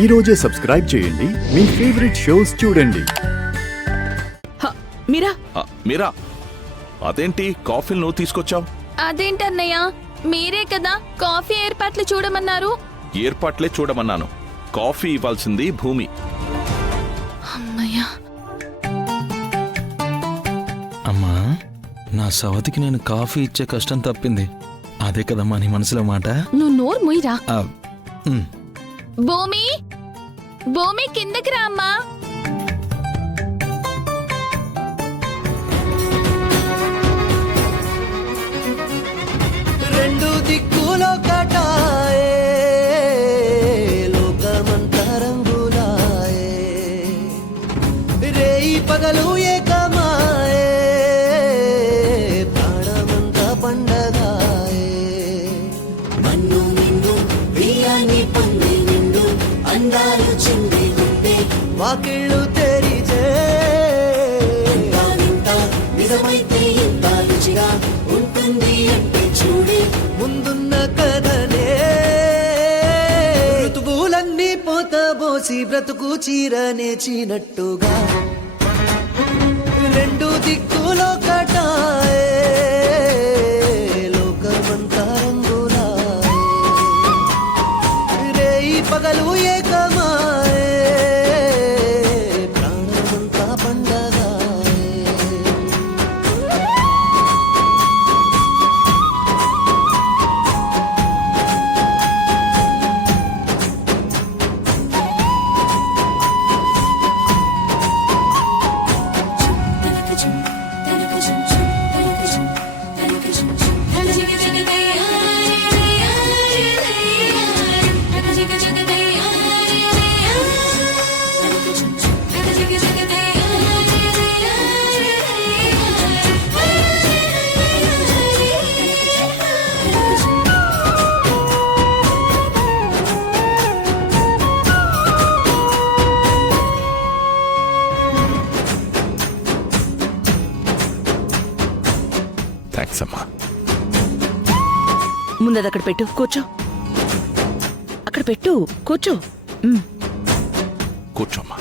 ఈ రోజే సబ్స్క్రైబ్ చేయండి, మీ ఫేవరెట్ షోస్ చూడండి. మీరా మీరా, అదేంటి కాఫీ నువ్వు తీసుకొచ్చావు? అదేంటన్నయ్య, మీరే కదా కాఫీ ఏర్పాట్లు చూడమన్నారు. ఏర్పాట్లే చూడమన్నాను, కాఫీ ఇవ్వాల్సింది భూమి. అమ్మయ్యా. అమ్మా, నా సవతికి నేను కాఫీ ఇచ్చే కష్టం తప్పింది. అదే కదమ్మా నీ మనసులో మాట. నువ్వు నోరు ముయ్యరా. ఉమ్. భూమి, భూమి కిందకి రా అమ్మా. రెండు దిక్కులో కటాయే, లోకమంతా రంగులాయే, రేయి పగలు ఏకమాయే, ప్రాణమంతా పండగాయే. మన్ను నిన్ను బియ్యాన్ని పొంది నిండు అందాలు చింది గుండె వాకిళ్ళు తెరిచే. నిజమైతే ఇంత రుచిగా ఉంటుంది అంటే చూడే ముందున్న కథనే. ఋతువులన్నీ పోతబోసి బ్రతుకు చీరనేచినట్టుగా రెండు దిక్కులో కటాయే, లోకమంతా రంగులాయే, రేయి పగలు ఏకమాయే, ప్రాణమంతా పండగాయే. థ్యాంక్స్ అమ్మా. ముందది అక్కడ పెట్టు, కూర్చో. అక్కడ పెట్టు, కూర్చో. కూర్చోమ్మా.